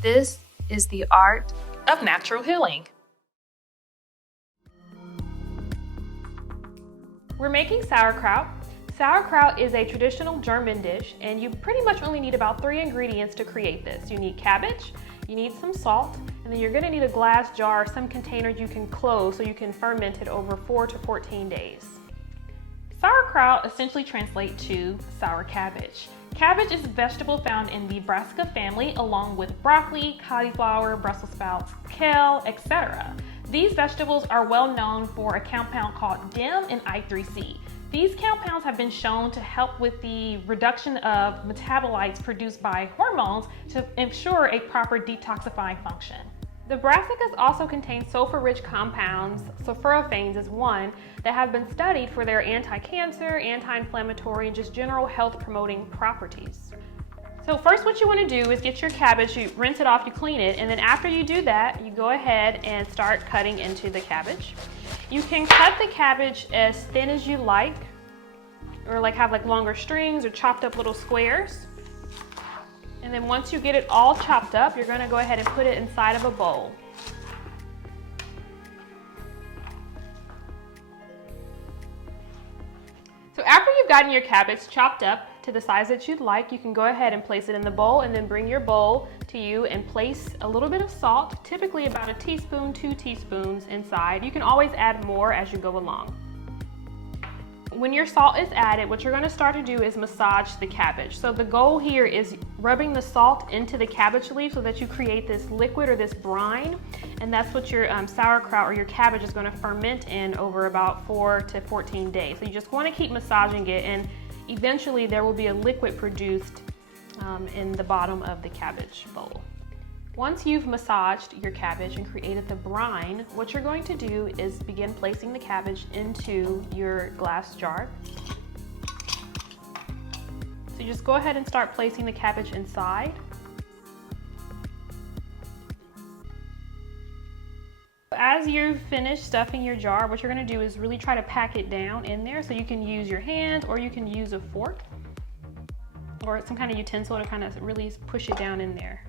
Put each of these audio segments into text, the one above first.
This is the art of natural healing. We're making sauerkraut. Sauerkraut is a traditional German dish, and you pretty much only need about 3 ingredients to create this. You need cabbage, you need some salt, and then you're gonna need a glass jar or some container you can close so you can ferment it over 4 to 14 days. Sauerkraut essentially translates to sour cabbage. Cabbage is a vegetable found in the brassica family along with broccoli, cauliflower, Brussels sprouts, kale, etc. These vegetables are well known for a compound called DIM and I3C. These compounds have been shown to help with the reduction of metabolites produced by hormones to ensure a proper detoxifying function. The brassicas also contain sulfur-rich compounds, sulforaphanes is one, that have been studied for their anti-cancer, anti-inflammatory, and just general health-promoting properties. So first what you want to do is get your cabbage, you rinse it off, you clean it, and then after you do that, you go ahead and start cutting into the cabbage. You can cut the cabbage as thin as you like, or have longer strings or chopped up little squares. And then once you get it all chopped up, you're gonna go ahead and put it inside of a bowl. So after you've gotten your cabbage chopped up to the size that you'd like, you can go ahead and place it in the bowl and then bring your bowl to you and place a little bit of salt, typically about 1 teaspoon, 2 teaspoons inside. You can always add more as you go along. When your salt is added, what you're going to start to do is massage the cabbage. So the goal here is rubbing the salt into the cabbage leaf so that you create this liquid or this brine, and that's what your sauerkraut or your cabbage is going to ferment in over about 4 to 14 days. So you just want to keep massaging it, and eventually there will be a liquid produced in the bottom of the cabbage bowl. Once you've massaged your cabbage and created the brine, what you're going to do is begin placing the cabbage into your glass jar. So you just go ahead and start placing the cabbage inside. As you finish stuffing your jar, what you're going to do is really try to pack it down in there, so you can use your hand or you can use a fork or some kind of utensil to kind of really push it down in there.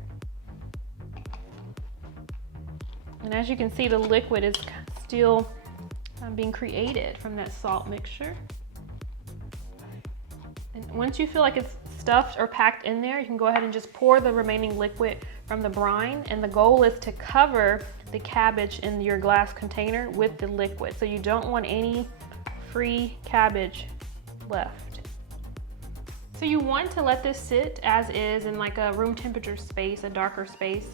And as you can see, the liquid is still being created from that salt mixture. And once you feel like it's stuffed or packed in there, you can go ahead and just pour the remaining liquid from the brine. And the goal is to cover the cabbage in your glass container with the liquid. So you don't want any free cabbage left. So you want to let this sit as is in a room temperature space, a darker space,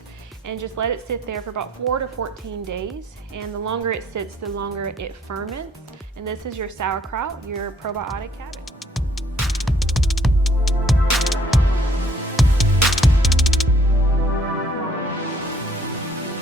and just let it sit there for about 4 to 14 days. And the longer it sits, the longer it ferments. And this is your sauerkraut, your probiotic cabbage.